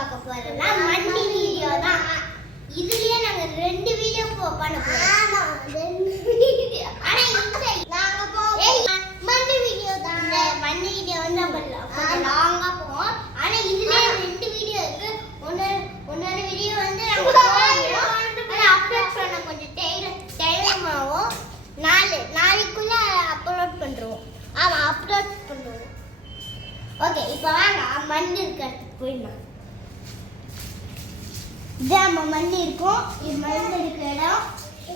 பார்க்க போறோம்னா மண்ணி வீடியோ தான். இதுலயே நாங்க 2 வீடியோ பண்ண போறோம். ஆமா 2 வீடியோ. ஆனா இந்த நாங்க மண்ணி வீடியோ தான். இந்த மண்ணி வீடியோ வந்து கொஞ்சம் லாங்கா போவோம். ஆனா இதுலயே 2 வீடியோ இருக்கு. ஒன்னொரு வீடியோ வந்து நாங்க ஆனா அப்லோட் பண்ண கொஞ்சம் டைம் ஆகும். நாளைக்குள்ள அப்லோட் பண்றோம். ஆமா அப்லோட் பண்றோம். ஓகே இப்போ வாங்க மண் இருக்கிறதுக்கு போயிடலாம். இதான் நம்ம மண் இருக்கும். இது மண் இருக்கிற இடம்.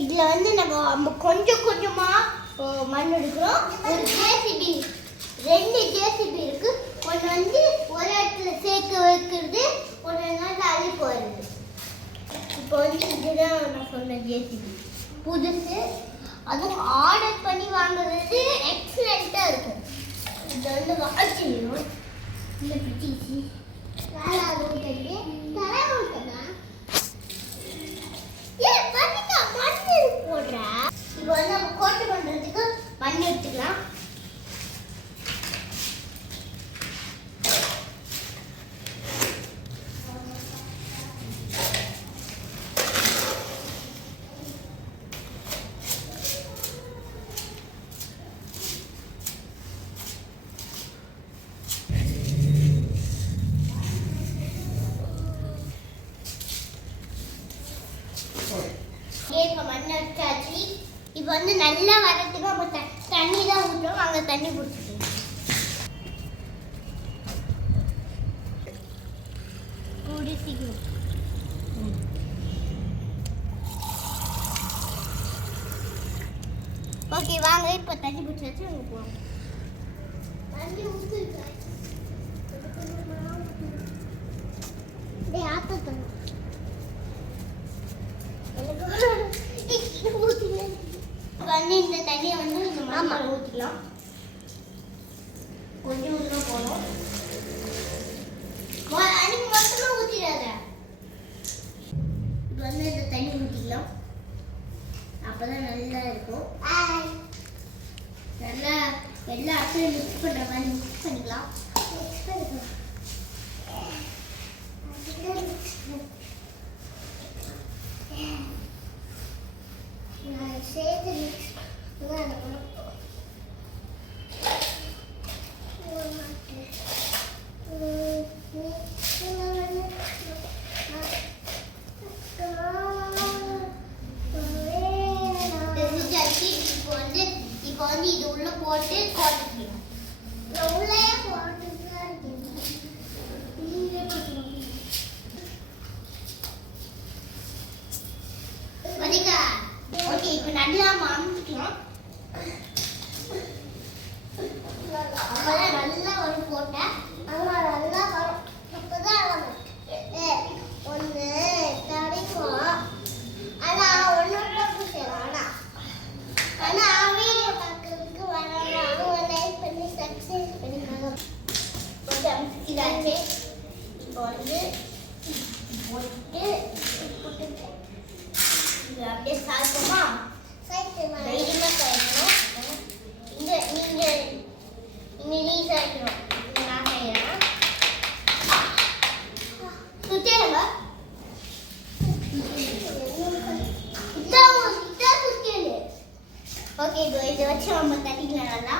இதில் வந்து நம்ம கொஞ்சம் கொஞ்சமாக மண் எடுக்கிறோம். ஒரு ஜேசிபி 2 ஜேசிபி இருக்கு. ஒன்று வந்து ஒரு இடத்துல சேர்த்து வைக்கிறது, ஒன்று வந்து அள்ளி போகிறது. இப்போ வந்து இதுதான் நான் சொன்ன ஜேசிபி புதுசு. அதுவும் ஆர்டர் பண்ணி வாங்குறது எக்ஸலண்ட்டாக இருக்கும். இது வந்து வாட்சிடணும். இந்த பிடிச்சி வேலை ஊற்றுறது தர ஊற்றுனா ஏன் பண்ணிக்கா மண் போடுற. இப்போ வந்து நம்ம கோட்டை பண்ணுறதுக்கு மண் எடுத்துக்கலாம். இப்போ மண் வச்சாச்சு. இப்போ வந்து நல்லா வரதுக்கு நம்ம தண்ணி தான் ஊற்றுறோம். அங்கே தண்ணி பிடிச்சிட்டு குடிச்சிக்கணும். ஓகே வாங்க இப்போ தண்ணி பிடிச்சாச்சு. அங்கே போவோம். தண்ணி ஊற்றுங்க. ஆத்தம் வந்து இந்த தண்ணியை வந்து இந்த மண்ணில் ஊற்றிக்கலாம். கொஞ்சம் உள்ள போகணும். அன்னைக்கு மொத்தமாக ஊற்றிடாத. இப்போ வந்து இந்த தண்ணி ஊற்றிக்கலாம். அப்போதான் நல்லா இருக்கும். நல்லா எல்லா இடத்துலையும் மிக்ஸ் பண்ணுற மாதிரி மிக்ஸ் பண்ணிக்கலாம். சேர்த்து மிக்ஸ் இப்போ வந்து இது உள்ள போட்டு கோட்டிக்கலாம். உள்ளே போட்டு ஓகே இப்போ நல்லா அமுத்திக்கலாம். அப்போதான் நல்லா ஒரு போட்டேன். ஆனால் நல்லா வரும். அப்போதான் ஒன்று கிடைக்கும். ஆனால் ஒன்று செய்யலாம். ஆனால் வீடியோ பார்க்கறதுக்கு வராங்க. அவங்க லைக் பண்ணி சப்ஸ்கிரைப் பண்ணிக்காங்க. கொஞ்சம் அமுத்திலாச்சு. இப்போ வந்து போட்டு அப்படியே சாப்பிட்டோமா தைரியமாக சாப்பிடணும். நீ சாப்பிடணும். நான் செய்யறேன். சுத்தேங்க சுத்தேங்க. ஓகே இதை வச்சு நம்ம தட்டிக்கலாம் நல்லா.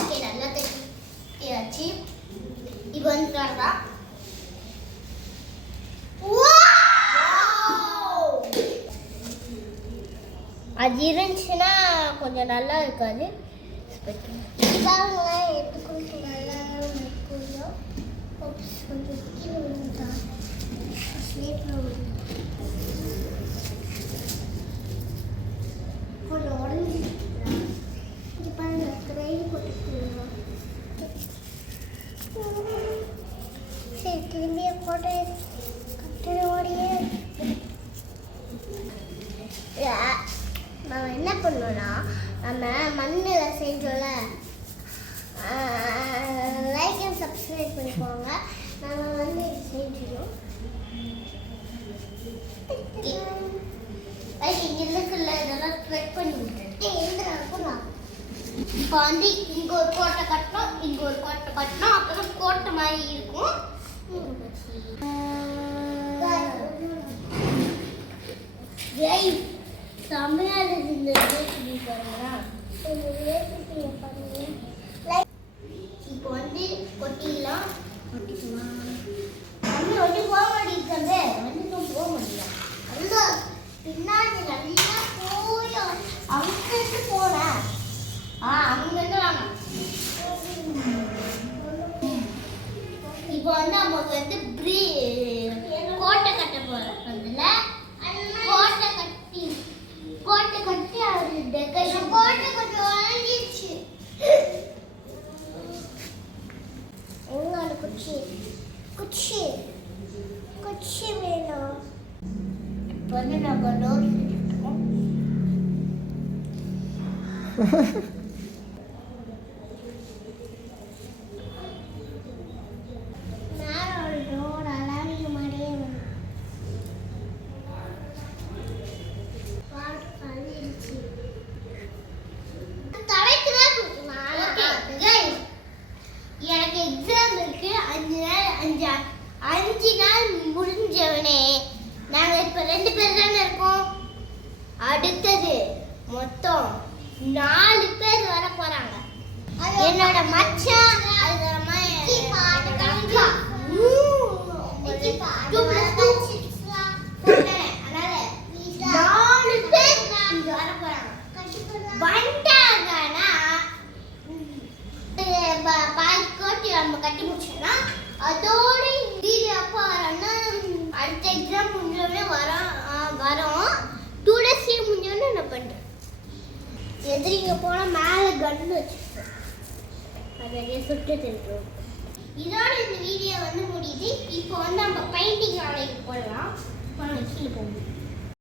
ஓகே நல்லா தட்டியாச்சு. இப்போ வந்து தான் அது இருந்துச்சுன்னா கொஞ்சம் நல்லா இருக்காது. எடுத்துக்கொண்டு நல்லா கொஞ்சம் உடஞ்சி இது பாருங்க ட்ரெயின் போட்டுக்கலாம். சரி திரும்பிய போட்டு கட்டணோடையே நம்ம என்ன பண்ணோம்னா நம்ம மண்ணில் செஞ்சோம்ல லைக் அண்ட் சப்ஸ்கிரைப் பண்ணிக்கோங்க. நம்ம வந்து இது செஞ்சிடும். இங்கே இருக்குல்ல இதெல்லாம் ட்ரெக் பண்ணி விட்டுருக்கேன். இப்போ வந்து இங்கே ஒரு கோட்டை கட்டணும், இங்கே ஒரு கோட்டை கட்டணும், அப்புறம் கோட்டை மாதிரி இருக்கும். தமிழ்நாடு இந்த ரெசிபி பாருங்களா, இப்போ வந்து கொட்டிடலாம். தண்ணி வந்து போக மாட்டேங்குது, வந்து போக முடியல. நல்லா பின்னாடி நல்லா போய் அங்கிருந்து போனேன். அங்கிருந்து வாங்க. இப்போ வந்து நமக்கு வந்து கோட்டை கட்ட போறோம். அதுல கோட்டை கட்டி அது டெக்கரேஷன் கோட்டை கட்டி வாங்கிடுச்சு. குச்சி குச்சி குச்சி வேணும். இப்போ வந்து நம்ம டோர் செஞ்சுருக்கோம். எனக்கு எக்ஸாம் இருக்கு. 5 நாள் முடிஞ்சவனே நாங்க இப்ப 2 பேர் தானே இருக்கோம். அடுத்தது மொத்தம் 4 பேர் வர போறாங்க. என்னோட மச்சான், கட்டி முடிச்சோம்னா அதோட வீடியோ அப்போ அடுத்த எக்ஸாம் முடிஞ்சோடனே வரோம். 2 days முடிஞ்சோடனே நான் பண்ணுறேன். எதிரிங்க போனால் மேலே கன்று வச்சுருக்கோம், அதை சுட்டு தெரியும். இதோட இந்த வீடியோ வந்து முடியுது. இப்போ வந்து நம்ம பெயிண்டிங் நாளைக்கு போடலாம். கீழே போகணும்.